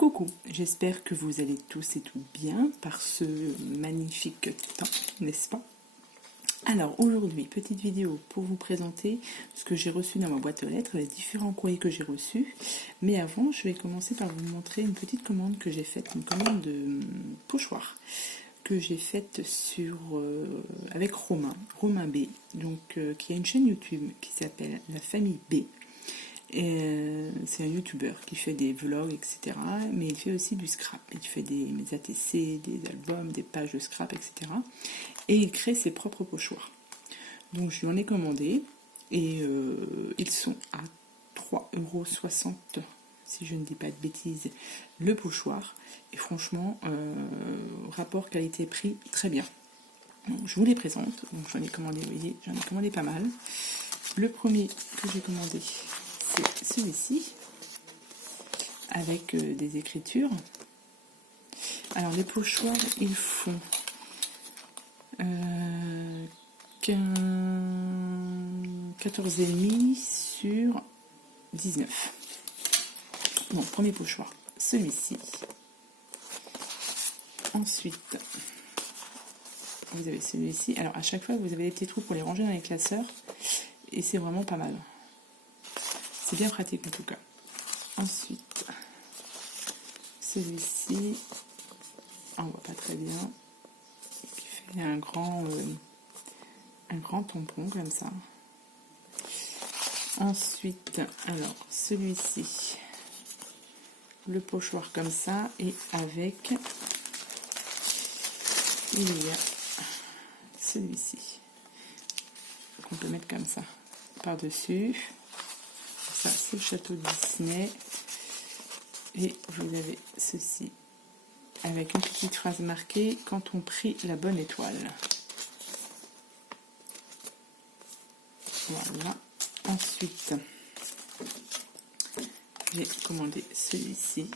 Coucou, j'espère que vous allez tous et toutes bien par ce magnifique temps, n'est-ce pas? Alors aujourd'hui, petite vidéo pour vous présenter ce que j'ai reçu dans ma boîte aux lettres, les différents courriers que j'ai reçus. Mais avant, je vais commencer par vous montrer une petite commande que j'ai faite, une commande de pochoir que j'ai faite avec Romain B, donc qui a une chaîne YouTube qui s'appelle La Famille B. C'est un youtubeur qui fait des vlogs, etc. Mais il fait aussi du scrap. Il fait des ATC, des albums, des pages de scrap, etc. Et il crée ses propres pochoirs. Donc je lui en ai commandé et ils sont à 3,60 €, si je ne dis pas de bêtises, le pochoir. Et franchement, rapport qualité-prix, très bien. Donc, je vous les présente. Donc j'en ai commandé, vous voyez, j'en ai commandé pas mal. Le premier que j'ai commandé, c'est celui-ci, avec des écritures. Alors les pochoirs, ils font 14,5 sur 19. Donc premier pochoir, celui-ci. Ensuite, vous avez celui-ci. Alors à chaque fois, vous avez des petits trous pour les ranger dans les classeurs. Et c'est vraiment pas mal. C'est bien pratique en tout cas. Ensuite, celui-ci, on voit pas très bien, qui fait un grand tampon comme ça. Ensuite, alors celui-ci, le pochoir comme ça, et avec, il y a celui-ci qu'on peut mettre comme ça par-dessus. Ça, c'est le château de Disney. Et vous avez ceci avec une petite phrase marquée: quand on prie la bonne étoile. Voilà. Ensuite, j'ai commandé celui-ci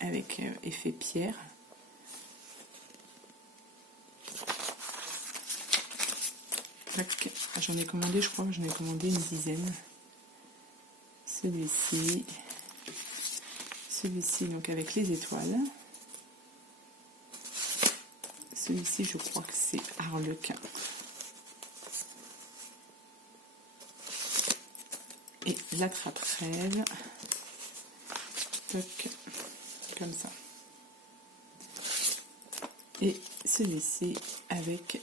avec effet pierre. J'en ai commandé, je crois que j'en ai commandé une dizaine. Celui-ci donc avec les étoiles. Celui-ci, je crois que c'est Harlequin. Et l'attrape-rêve, comme ça. Et celui-ci avec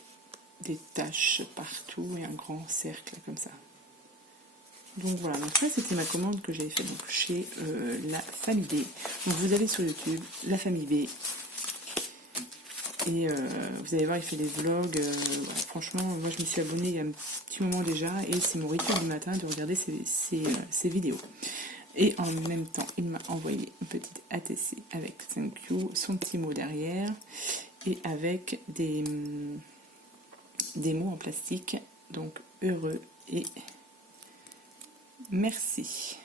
des taches partout et un grand cercle comme ça. Donc voilà, donc ça c'était ma commande que j'avais faite chez La Famille B. Donc vous allez sur YouTube, La Famille B. Et vous allez voir, il fait des vlogs. Voilà, franchement, moi je me suis abonnée il y a un petit moment déjà. Et c'est mon rituel du matin de regarder ses vidéos. Et en même temps, il m'a envoyé une petite ATC avec thank you, son petit mot derrière. Et avec des mots en plastique. Donc heureux et merci.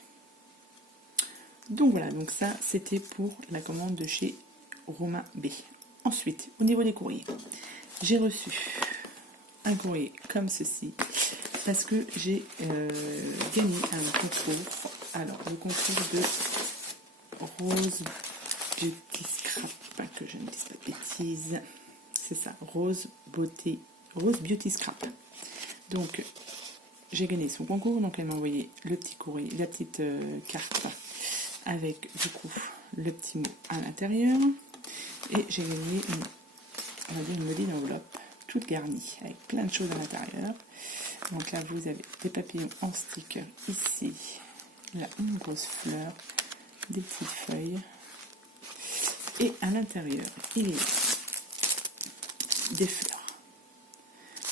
Donc voilà, donc ça c'était pour la commande de chez Romain B. Ensuite, au niveau des courriers, j'ai reçu un courrier comme ceci parce que j'ai gagné un concours. Alors, le concours de Rose Beauty Scrap, que je ne dise pas de bêtises, c'est ça, Rose Beauty Scrap. Donc, j'ai gagné son concours, donc elle m'a envoyé le petit courrier, la petite carte avec du coup le petit mot à l'intérieur. Et j'ai gagné une moline enveloppe toute garnie avec plein de choses à l'intérieur. Donc là vous avez des papillons en sticker ici, là une grosse fleur, des petites feuilles, et à l'intérieur il y a des fleurs.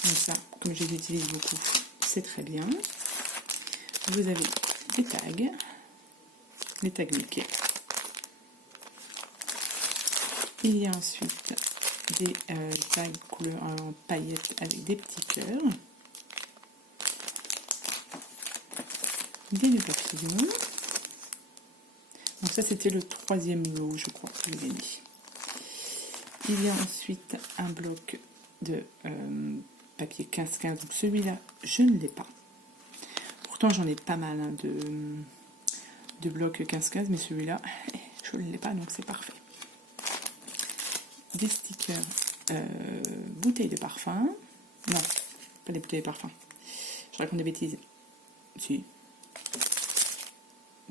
Donc ça, comme je les utilise beaucoup, c'est très bien. Vous avez des tags Mickey. Il y a ensuite des tags couleur en paillettes avec des petits cœurs, des papillons. Donc ça c'était le 3e lot, je crois, que j'ai gagné. Il y a ensuite un bloc de papier 15-15. Donc celui-là, je ne l'ai pas. Pourtant j'en ai pas mal de blocs 15-15, mais celui-là, Je ne l'ai pas, donc c'est parfait. Des stickers bouteilles de parfum. Non, pas des bouteilles de parfum. Je raconte des bêtises. Si.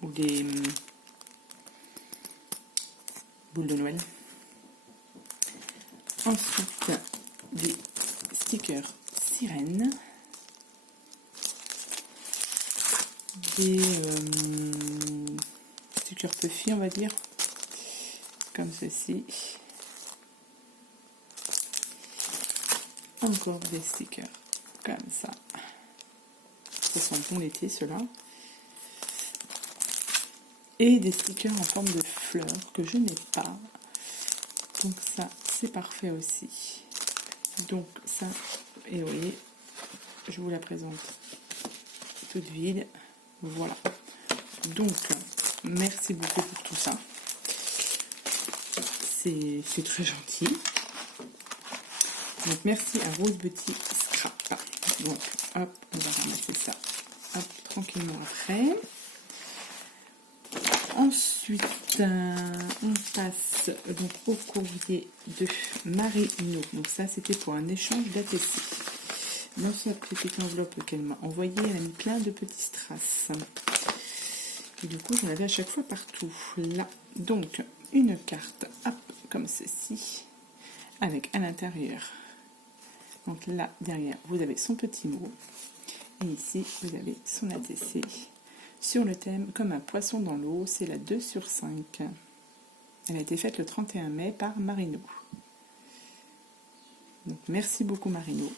Ou des boules de Noël. Ensuite, des stickers sirènes. Des stickers puffy, on va dire. Comme ceci. Encore des stickers comme ça. Ça sent bon l'été, ceux-là. Et des stickers en forme de fleurs que je n'ai pas. Donc ça, c'est parfait aussi. Donc ça, et vous voyez, je vous la présente toute vide. Voilà. Donc, merci beaucoup pour tout ça. C'est très gentil. Donc merci à Rose Beauty Scrap. Donc hop, on va ramasser ça hop, tranquillement après. Ensuite, on passe donc au courrier de Marino. Donc ça, c'était pour un échange d'ATC. Dans cette petite enveloppe qu'elle m'a envoyée, elle a mis plein de petits strass. Et du coup, j'en avais à chaque fois partout. Là, donc, une carte, hop, comme ceci, avec à l'intérieur. Donc là, derrière, vous avez son petit mot. Et ici, vous avez son ATC. Sur le thème, comme un poisson dans l'eau, c'est la 2/5. Elle a été faite le 31 mai par Marino. Donc merci beaucoup Marino.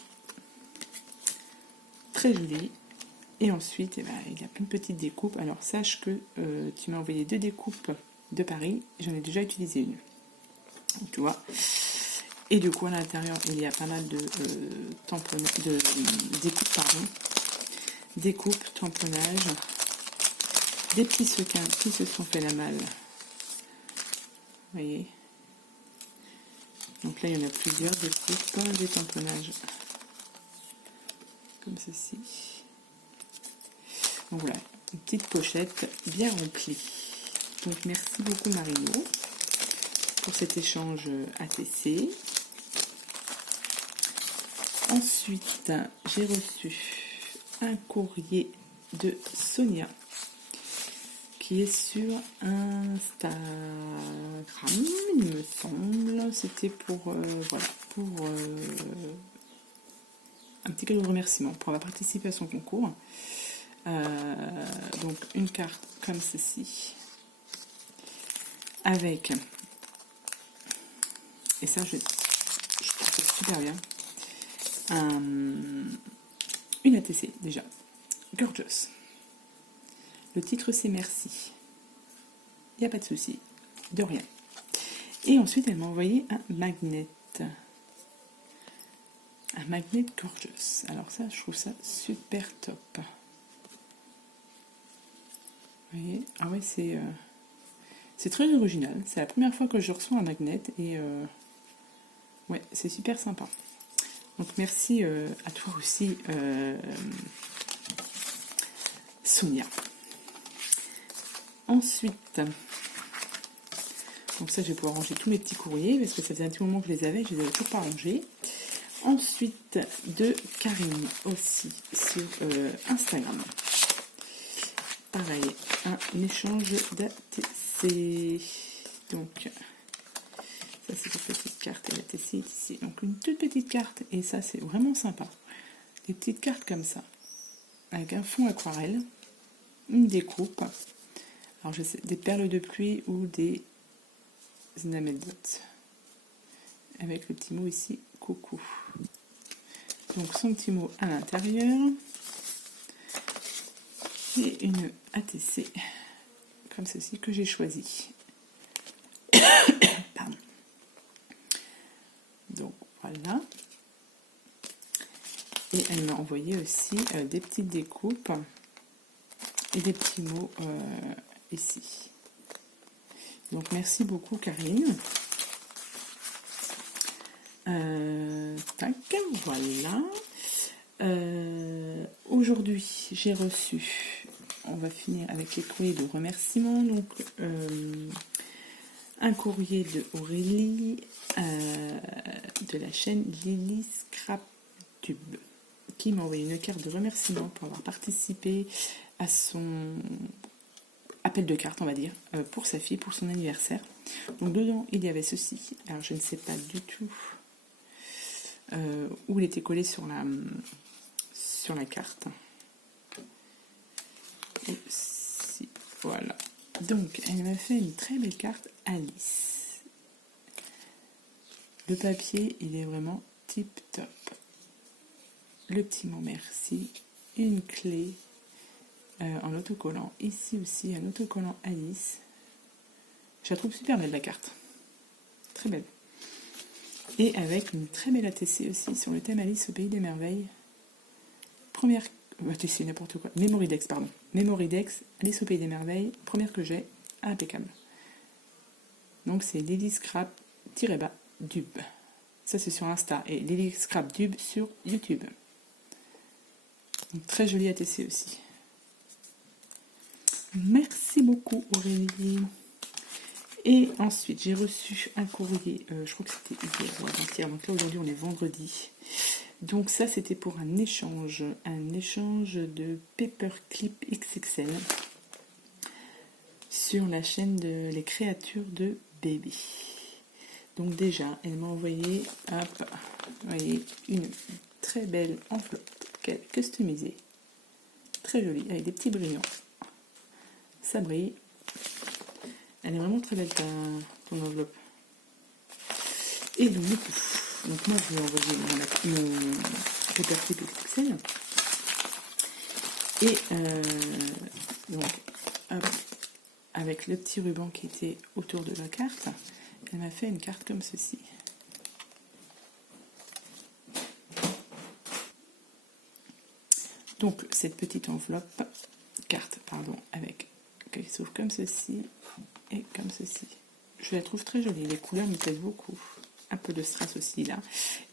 Très joli. Et ensuite, eh ben, il y a plein de petites découpes. Alors sache que tu m'as envoyé 2 découpes de Paris. J'en ai déjà utilisé une. Tu vois. Et du coup, à l'intérieur, il y a pas mal de découpes, pardon. Découpes, tamponnage. Des petits sequins qui se sont fait la malle. Vous voyez. Donc là, il y en a plusieurs découpes, des tamponnages. Comme ceci. Donc voilà, une petite pochette bien remplie. Donc merci beaucoup Marino pour cet échange ATC. Ensuite, j'ai reçu un courrier de Sonia qui est sur Instagram, il me semble. C'était pour voilà, pour un petit cadeau de remerciement pour avoir participé à son concours. Donc une carte comme ceci avec, et ça je trouve ça super bien, une ATC déjà, Gorgeous. Le titre c'est Merci. Il n'y a pas de souci, de rien. Et ensuite elle m'a envoyé un magnet. Un magnet Gorgeous. Alors ça, je trouve ça super top. Vous voyez? Ah ouais, c'est très original. C'est la première fois que je reçois un magnet et ouais, c'est super sympa. Donc merci à toi aussi, Sonia. Ensuite, donc ça, je vais pouvoir ranger tous mes petits courriers parce que ça faisait un petit moment que je les avais toujours pas rangés. Ensuite, de Karine aussi sur Instagram. Pareil, un échange d'ATC. Donc, ça c'est une petite carte et l'ATC est ici. Donc une toute petite carte et ça c'est vraiment sympa. Des petites cartes comme ça, avec un fond aquarelle, une découpe. Alors je sais, des perles de pluie ou des enamel dots. Avec le petit mot ici, coucou. Donc son petit mot à l'intérieur. Et une ATC, comme ceci, que j'ai choisi. Pardon. Donc voilà. Et elle m'a envoyé aussi des petites découpes et des petits mots ici. Donc merci beaucoup Karine. Tac, voilà. Aujourd'hui j'ai reçu, on va finir avec les courriers de remerciements. Donc un courrier de Aurélie de la chaîne Lily Scrap Tube qui m'a envoyé une carte de remerciement pour avoir participé à son appel de carte, on va dire, pour sa fille, pour son anniversaire. Donc dedans, il y avait ceci. Alors je ne sais pas du tout où il était collé sur la carte. Et si, voilà. Donc elle m'a fait une très belle carte Alice. Le papier, il est vraiment tip top. Le petit mot merci, une clé en autocollant. Ici aussi, un autocollant Alice. Je la trouve super belle la carte. Très belle. Et avec une très belle ATC aussi sur le thème Alice au pays des merveilles. Première... ATC, n'importe quoi. Mémoridex, pardon. Mémoridex, Alice au pays des merveilles. Première que j'ai, impeccable. Donc c'est Lily Scrap-Dub. Ça c'est sur Insta. Et Lily Scrap Dub sur YouTube. Donc, très jolie ATC aussi. Merci beaucoup Aurélie. Et ensuite j'ai reçu un courrier, je crois que c'était hier ou avant-hier, donc là aujourd'hui on est vendredi. Donc ça c'était pour un échange de Paperclip XXL sur la chaîne de Les Créatures de Baby. Donc déjà elle m'a envoyé, hop, vous voyez, une très belle enveloppe qu'elle a customisée, très jolie, avec des petits brillants. Ça brille. Elle est vraiment très belle ton enveloppe. Et donc du coup, moi je vais envoyer mon Paperclip XXL. Et donc hop, avec le petit ruban qui était autour de la carte, elle m'a fait une carte comme ceci. Donc cette petite enveloppe, carte pardon, avec qu'elle s'ouvre comme ceci et comme ceci. Je la trouve très jolie, les couleurs me plaisent beaucoup. Un peu de strass aussi là.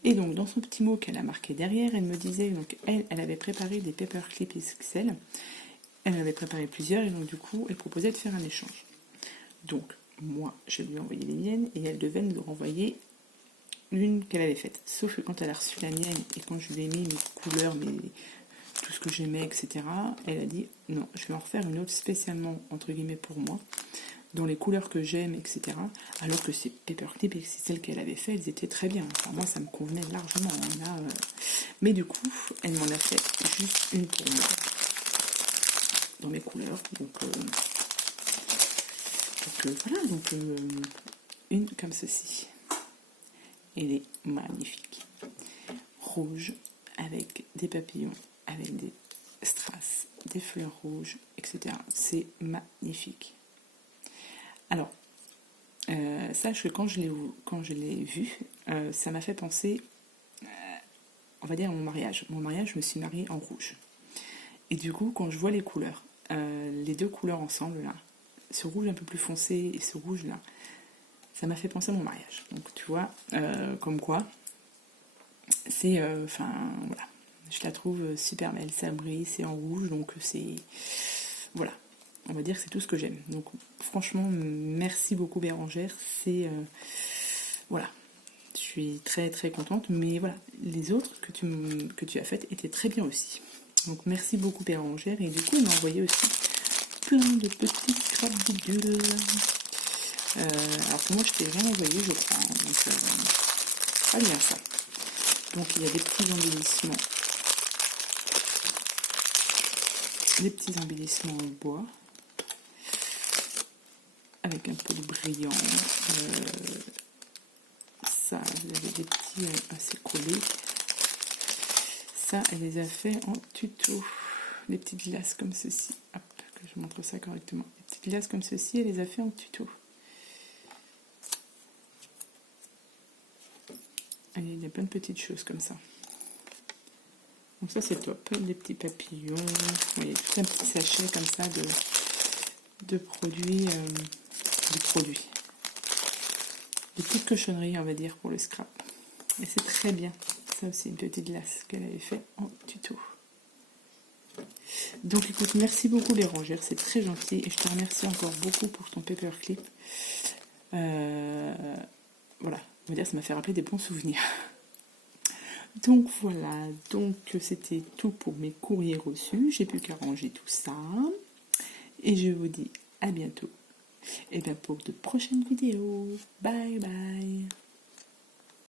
Et donc dans son petit mot qu'elle a marqué derrière, elle me disait, donc elle avait préparé des Paperclip XXL. Elle en avait préparé plusieurs et donc du coup elle proposait de faire un échange. Donc moi je lui ai envoyé les miennes et elle devait nous renvoyer l'une qu'elle avait faite. Sauf que quand elle a reçu la mienne et quand je lui ai mis mes couleurs, tout ce que j'aimais, etc., elle a dit non, je vais en refaire une autre spécialement entre guillemets pour moi, dans les couleurs que j'aime, etc. Alors que ces Paperclip, c'est celles qu'elle avait fait, elles étaient très bien. Enfin, moi, ça me convenait largement. Là, mais du coup, elle m'en a fait juste une pour moi, dans mes couleurs. Donc voilà, donc une comme ceci. Elle est magnifique. Rouge, avec des papillons, avec des strass, des fleurs rouges, etc. C'est magnifique. Alors, sache que quand je l'ai vu, ça m'a fait penser, on va dire, à mon mariage. Mon mariage, je me suis mariée en rouge. Et du coup, quand je vois les couleurs, les deux couleurs ensemble, là, ce rouge un peu plus foncé et ce rouge là, ça m'a fait penser à mon mariage. Donc tu vois, comme quoi, c'est, voilà, je la trouve super belle, ça brille, c'est en rouge, donc c'est, voilà, on va dire que c'est tout ce que j'aime. Donc franchement, merci beaucoup Bérangère, c'est, voilà, je suis très très contente, mais voilà, les autres que tu as faites étaient très bien aussi. Donc merci beaucoup Bérangère, et du coup, il m'a envoyé aussi plein de petits scraps bidules. Alors que moi je t'ai rien envoyé je crois, donc pas bien ça. Donc il y a des petits embellissements en bois avec un peu de brillant. Ça, j'avais des petits assez collés. Ça, elle les a fait en tuto. Des petites glaces comme ceci. Hop, que je montre ça correctement. Des petites glaces comme ceci, elle les a fait en tuto. Allez, il y a plein de petites choses comme ça. Donc ça c'est top. Des petits papillons. Vous voyez, tout un petit sachet comme ça de produits. De petites cochonneries, on va dire, pour le scrap. Et c'est très bien. Ça aussi, une petite glace qu'elle avait fait en tuto. Donc écoute, merci beaucoup Bérangère, c'est très gentil. Et je te remercie encore beaucoup pour ton paperclip. Voilà, on va dire ça m'a fait rappeler des bons souvenirs. Donc voilà, donc c'était tout pour mes courriers reçus. J'ai plus qu'à ranger tout ça. Et je vous dis à bientôt. Et bien pour de prochaines vidéos. Bye bye.